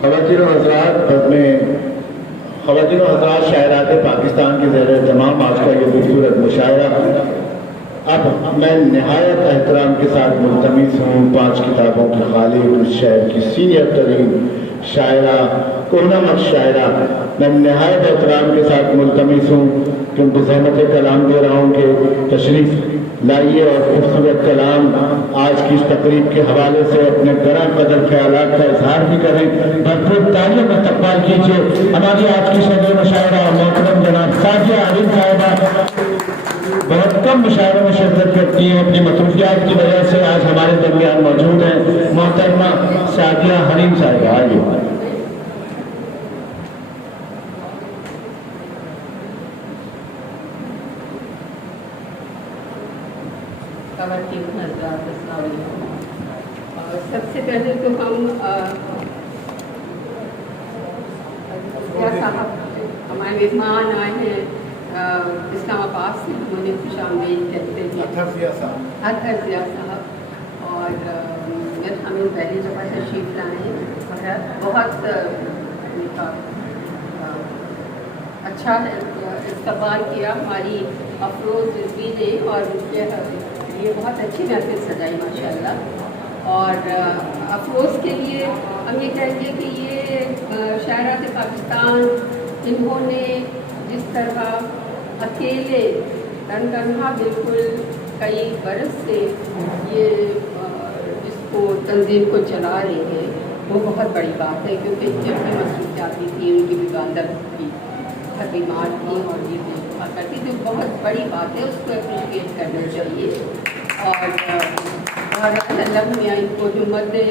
خواتین و حضرات شاعرات پاکستان کے زیر اہتمام آج کا یہ خوبصورت مشاعرہ اب میں نہایت احترام کے ساتھ ملتمس ہوں 5 کتابوں کی خالق اس شہر کی سینئر ترین شاعرہ کونمت شاعرہ میں نہایت احترام کے ساتھ ملتمس ہوں کہ ان کو زحمت کلام دے رہا ہوں کہ تشریف لائیے اور خوبصورت کلام آج کی اس تقریب کے حوالے سے اپنے گرم قدر خیالات کا اظہار بھی کریں. بھرپور تعلیم میں استقبال کیجیے ہماری آج کی شہر مشاعرہ محترم جناب سعدیہ حریم صاحبہ. بہت کم مشاعروں میں شرکت کرتی ہیں, اپنی مصروفیات کی وجہ سے آج ہمارے درمیان موجود ہیں. محترمہ سعدیہ حریم صاحبہ آئیے. خواتین حضرات السلام علیکم. سب سے پہلے تو ہم صاحب ہمارے مہمان آئے ہیں اسلام آباد سے, ہم انہیں خوش آمدید کہتے ہیں. اطہر ضیاء صاحب اور ہمیں پہلی دفعہ تشریف لائے ہیں. بہت اچھا استقبال کیا ہماری افروز رضوی نے اور یہ بہت اچھی محفل سجائی ماشاءاللہ. اور افروز کے لیے ہم یہ کہیں گے کہ یہ شاعرات پاکستان انہوں نے جس طرح اکیلے تنہا بالکل کئی برس سے یہ جس کو تنظیم کو چلا رہے ہیں وہ بہت بڑی بات ہے, کیونکہ جب بھی مصروفیات تھی ان کی بھی والدہ کی خدمات تھیں اور یہ کرتی تھی, بہت بڑی بات ہے, اس کو اپریشیٹ کرنا چاہیے. اور اللہ میاں ان کو ہمت دے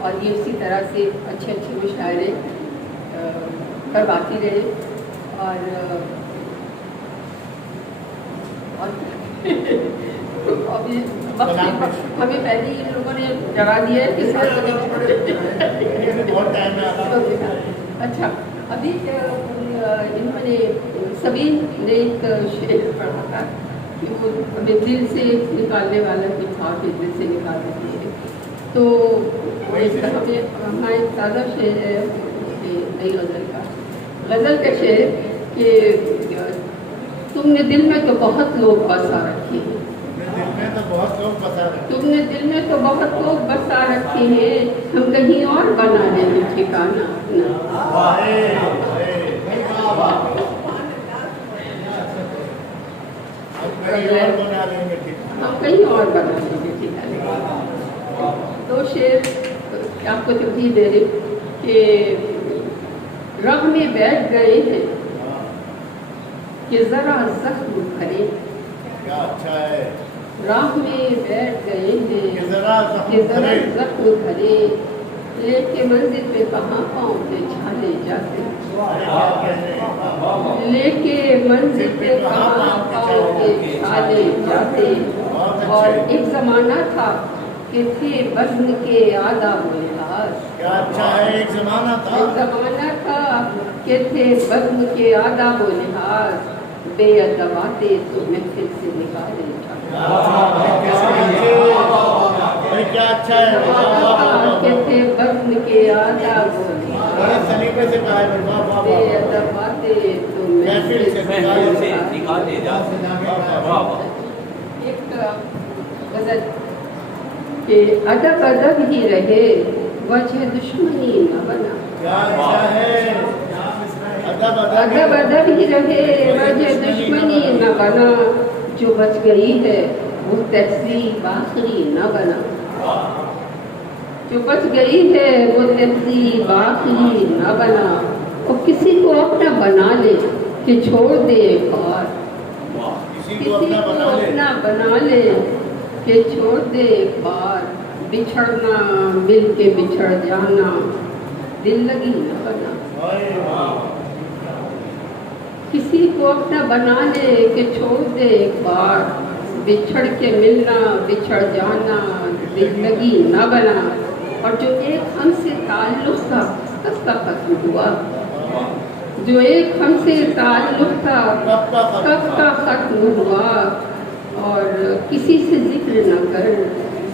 اور یہ اسی طرح سے اچھے مشاعرے کرواتی رہے. اور ابھی ہمیں پہلے ہی لوگوں نے جگہ دیا ہے کہ اچھا ابھی انہوں نے سبھی نے ایک شعر پڑھا تھا کہ وہ ہمیں دل سے نکالنے والا کتاب کے دل سے نکال دیتے ہیں. تو ہمارا ایک تازہ شعر ہے نئی غزل کا شعر کہ تم نے دل میں تو بہت لوگ بسا رکھے ہیں, تم نے دل میں تو بہت لوگ بسا رکھے ہیں, ہم کہیں اور بنا لیں گے ٹھکانا ہم کہیں اور بنا لیں گے ٹھکانا. 2 شعر آپ کو ترجیح دے رہے کہ راہ میں بیٹھ گئے ہیں کہ ذرا زخم بھرے, راہ میں بیٹھ گئے ہیں کہ ذرا زخم بھرے, لے کے منزل پہ کہاں پاؤں پہ چھالے جاتے, لے کے منزل پہ کہاں پاؤں پہ چھالے جاتے. اور ایک زمانہ تھا کہ تھے وزن کے آداب و لحاظ, ایک زمانہ تھا کہ تھے وزن کے آداب و لحاظ, بے ادب آتے تو محفل سے نکالے کہ تھے وزن کے آداب و لحاظ, بے ادب آتے تو محفل سے نکالے جاتے. ایک غزل کہ ادب ادب ہی رہے وجہ دشمنی نہ بنا, ادب ادب ہی رہے وجہ دشمنی نہ بنا, جو بچ گئی ہے وہ تہذیب آخری نہ بنا, جو بچ گئی ہے وہ تہذیب آخری نہ بنا. اور کسی کو اپنا بنا لے کہ چھوڑ دے ایک بار, کسی کو اپنا بنا لے کہ چھوڑ دے ایک بار, بچھڑنا مل کے بچھڑ جانا دل لگی نہ بنا, کسی کو اپنا بنا لے کہ چھوڑ دے ایک بار, بچھڑ کے ملنا بچھڑ جانا دل لگی نہ بنا. اور جو ایک ہم سے تعلق تھا کب کا ختم ہوا, جو ایک ہم سے تعلق تھا کب کا ختم ہوا, اور کسی سے ذکر نہ کر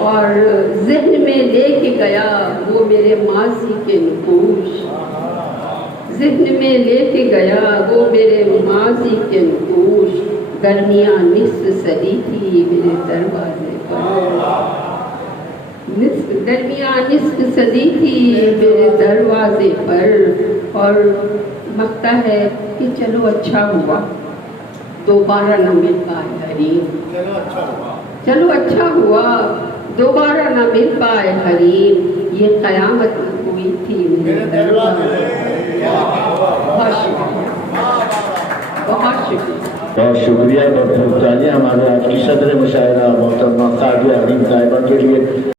اور ذہن میں لے کے گیا وہ میرے ماضی کے نقوش، ذہن میں لے کے گیا وہ میرے ماضی کے نقوش، گرمیاں نصف صدی تھی میرے دروازے پر، گرمیاں نصف صدی تھی میرے دروازے پر، اور مگتا ہے کہ چلو اچھا ہوا دوبارہ نہ مل پائے حریم، چلو اچھا ہوا دوبارہ نہ مل پائے حریم، یہ قیامت ہوئی تھی میرے دروازے پر۔ بہت شکریہ، بہت شکریہ، بہت شکریہ، بہت بہت تالیاں ہمارے آج کی صدر مشاعرہ محترمہ سعدیہ حریم صاحبہ کے لیے۔